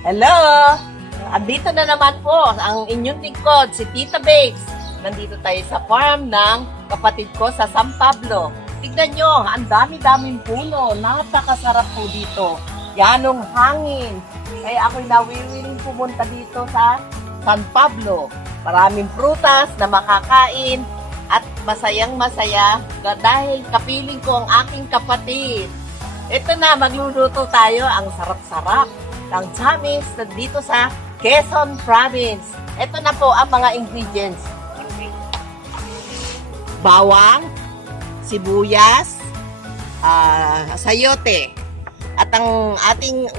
Hello! Andito na naman po ang inyong lingkod, si Tita Babes. Nandito tayo sa farm ng kapatid ko sa San Pablo. Tignan nyo, ang dami-daming puno. Napakasarap po dito. Yanong hangin. Kaya ako'y nawiwiling pumunta dito sa San Pablo. Maraming prutas na makakain at masayang-masaya dahil kapiling ko ang aking kapatid. Ito na, magluluto tayo ang sarap-sarap ng chamis dito sa Quezon Province. Ito na po ang mga ingredients. Bawang, sibuyas, sayote, at ang ating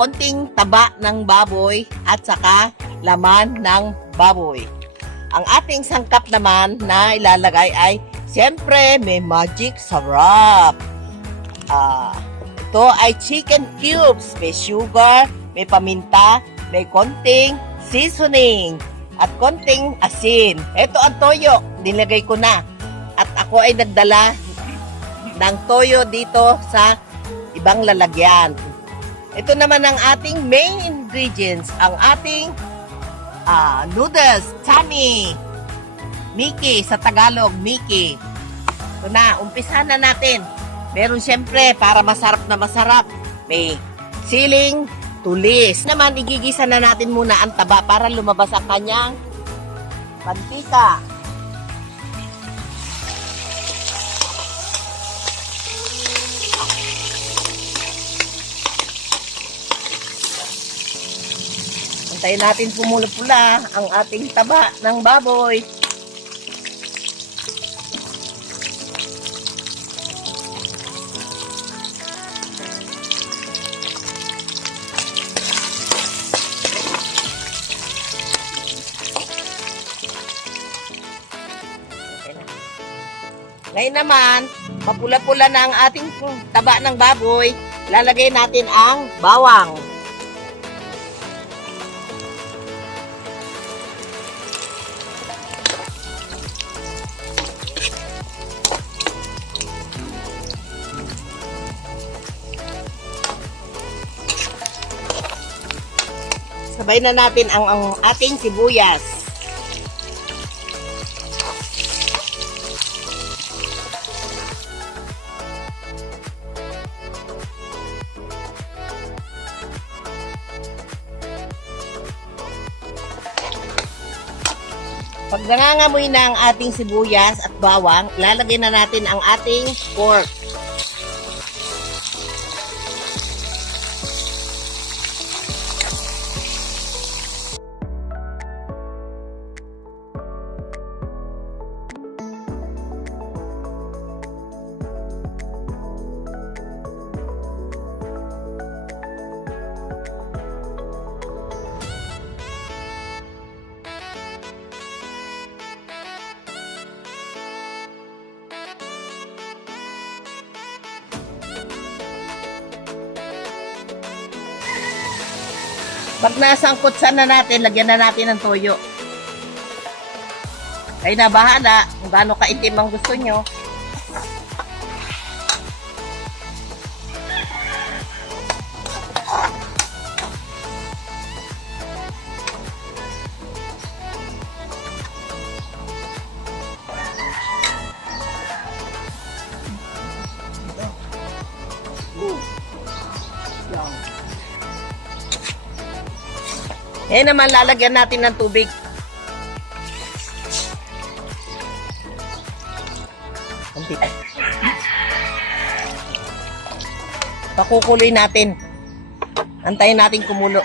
konting taba ng baboy at saka laman ng baboy. Ang ating sangkap naman na ilalagay ay siyempre may magic sarap. Ito ay chicken cubes, may sugar, may paminta, may konting seasoning, at konting asin. Ito ang toyo, nilagay ko na. At ako ay nagdala ng toyo dito sa ibang lalagyan. Ito naman ang ating main ingredients, ang ating noodles, chami, Miki sa Tagalog, Miki. Ito na, umpisa na natin. Meron siyempre, para masarap na masarap, may siling tulis. Naman, igigisa na natin muna ang taba para lumabas ang kanyang mantika. Antayin natin pumula-pula ang ating taba ng baboy. Ngayon naman, mapula-pula na ang ating taba ng baboy. Lalagay natin ang bawang. Sabay na natin ang ating sibuyas. Pag nangangamoy na ang ating sibuyas at bawang, lalagay na natin ang ating pork. Pag nasangkutsan na natin, lagyan na natin ng toyo. Kayo na bahala kung gaano kaitim ang gusto nyo. Eh naman, lalagyan natin ng tubig. Pakukuloy natin. Antayin natin kumulo.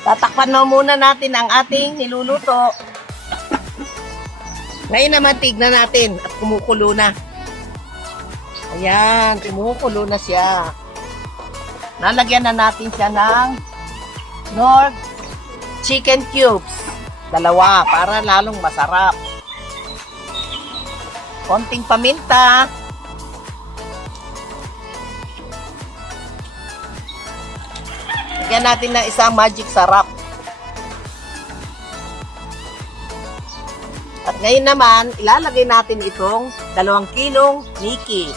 Tatakpan na muna natin ang ating niluluto. Ngayon naman, tignan natin at kumukulo na. Ayan, kumukulo na siya. Nalagyan na natin siya ng North chicken cubes. 2 para lalong masarap. Konting paminta. Lagyan natin ng isang magic sarap. Ngayon naman, ilalagay natin itong 2 kilong Nikki.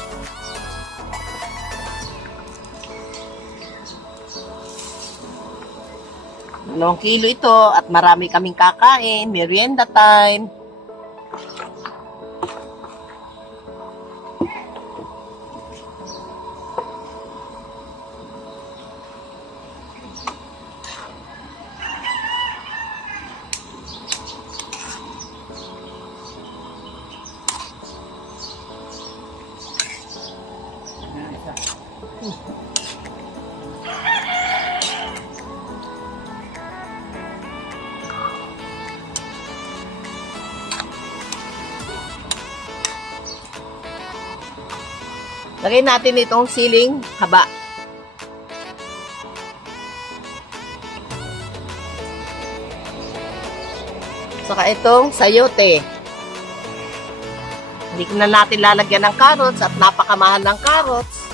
Dalawang kilo ito at marami kaming kakain, merienda time. Lagay natin itong siling haba. Saka itong sayote. Hindi na natin lalagyan ng carrots at napakamahal ng carrots.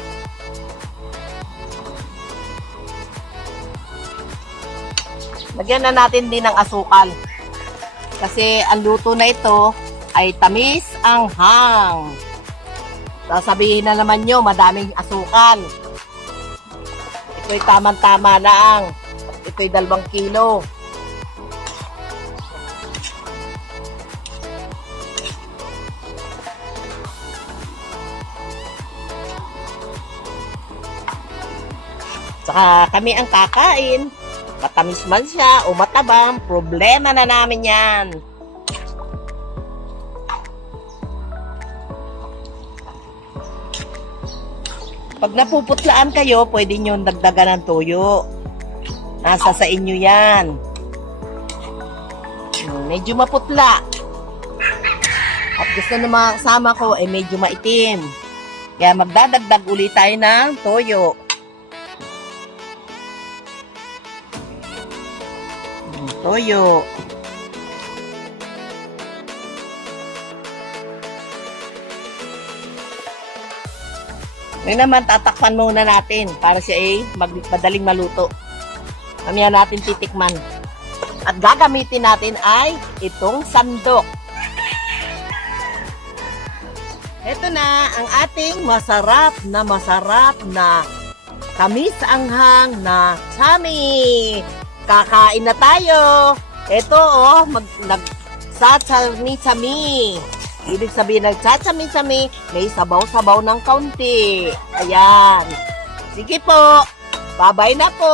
Lagyan na natin din ng asukal. Kasi ang luto na ito ay tamis anghang. Sasabihin na naman nyo, madaming asukal. Ito'y tamang-tama lang. Ito'y 2 kilo. Saka kami ang kakain. Matamis man siya o matabang, problema na namin yan. Pag napuputlaan kayo, pwede nyo dagdagan ng toyo. Nasa sa inyo yan. Medyo maputla. At gusto ng mga kasama ko ay medyo maitim. Kaya magdadagdag ulit tayo ng toyo. Toyo. Ngayon naman, tatakpan muna natin para siya ay madaling maluto. Mamaya natin titikman. At gagamitin natin ay itong sandok. Ito na ang ating masarap na tamis anghang na chami. Kakain na tayo. Ito nagsatsami-sami. Ibig sabihin, nagsatsami-sami, may sabaw-sabaw ng kaunti. Ayan. Sige po. Bye-bye na po.